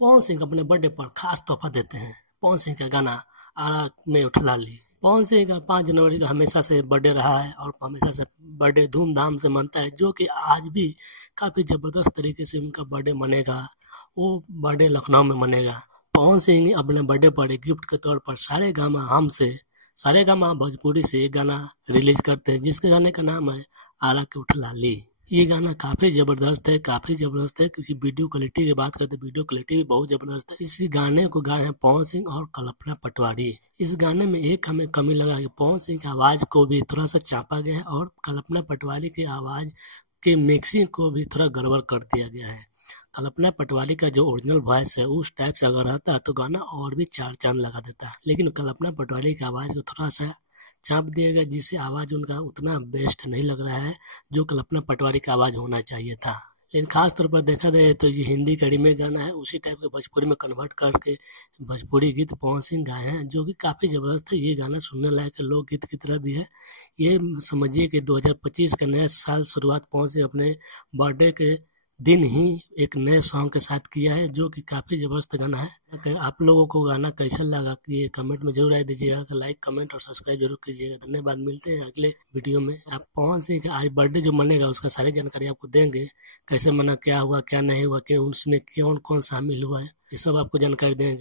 पवन सिंह अपने बर्थडे पर खास तोहफा देते हैं। पवन सिंह का गाना आरा में उठला ली। पवन सिंह का 5 जनवरी का हमेशा से बर्थडे रहा है और हमेशा से बर्थडे धूमधाम से मनता है, जो कि आज भी काफ़ी ज़बरदस्त तरीके से उनका बर्थडे मनेगा। वो बर्थडे लखनऊ में मनेगा। पवन सिंह अपने बर्थडे पर एक गिफ्ट के तौर पर सारेगामा भोजपुरी से एक गाना रिलीज करते हैं, जिसके गाने का नाम है आरा के उठला ली। ये गाना काफ़ी ज़बरदस्त है, क्योंकि वीडियो क्वालिटी की बात करते हैं, वीडियो क्वालिटी भी बहुत ज़बरदस्त है। इस गाने को गाए हैं पवन सिंह और कल्पना पटवारी। इस गाने में एक हमें कमी लगा कि पवन सिंह की आवाज़ को भी थोड़ा सा चापा गया है और कल्पना पटवारी की आवाज़ के मिक्सिंग को भी थोड़ा गड़बड़ कर दिया गया है। कल्पना पटवारी का जो ओरिजिनल वॉइस है उस टाइप से अगर रहता तो गाना और भी 4 चांद लगा देता, लेकिन कल्पना पटवारी की आवाज़ को थोड़ा सा चाप दिया गया, जिससे आवाज़ उनका उतना बेस्ट नहीं लग रहा है जो कल्पना पटवारी का आवाज़ होना चाहिए था। लेकिन खास तौर पर देखा जाए तो ये हिंदी का रीमेक गाना है, उसी टाइप के भोजपुरी में कन्वर्ट करके भोजपुरी गीत पवन सिंह गाए हैं, जो कि काफ़ी ज़बरदस्त है। ये गाना सुनने लायक है, लोकगीत की तरह भी है। ये समझिए कि 2025 का नया साल शुरुआत पवन सिंह अपने बर्थडे के दिन ही एक नए सॉन्ग के साथ किया है, जो कि काफ़ी ज़बरदस्त गाना है। आप लोगों को गाना कैसा लगा ये कमेंट में जरूर राय दीजिएगा। लाइक, कमेंट और सब्सक्राइब जरूर कीजिएगा। धन्यवाद। मिलते हैं अगले वीडियो में। आप पवन सिंह का आज बर्थडे जो मनेगा उसका सारी जानकारी आपको देंगे, कैसे मना, क्या हुआ क्या नहीं हुआ, कि उसमें कौन कौन शामिल हुआ है, ये सब आपको जानकारी देंगे।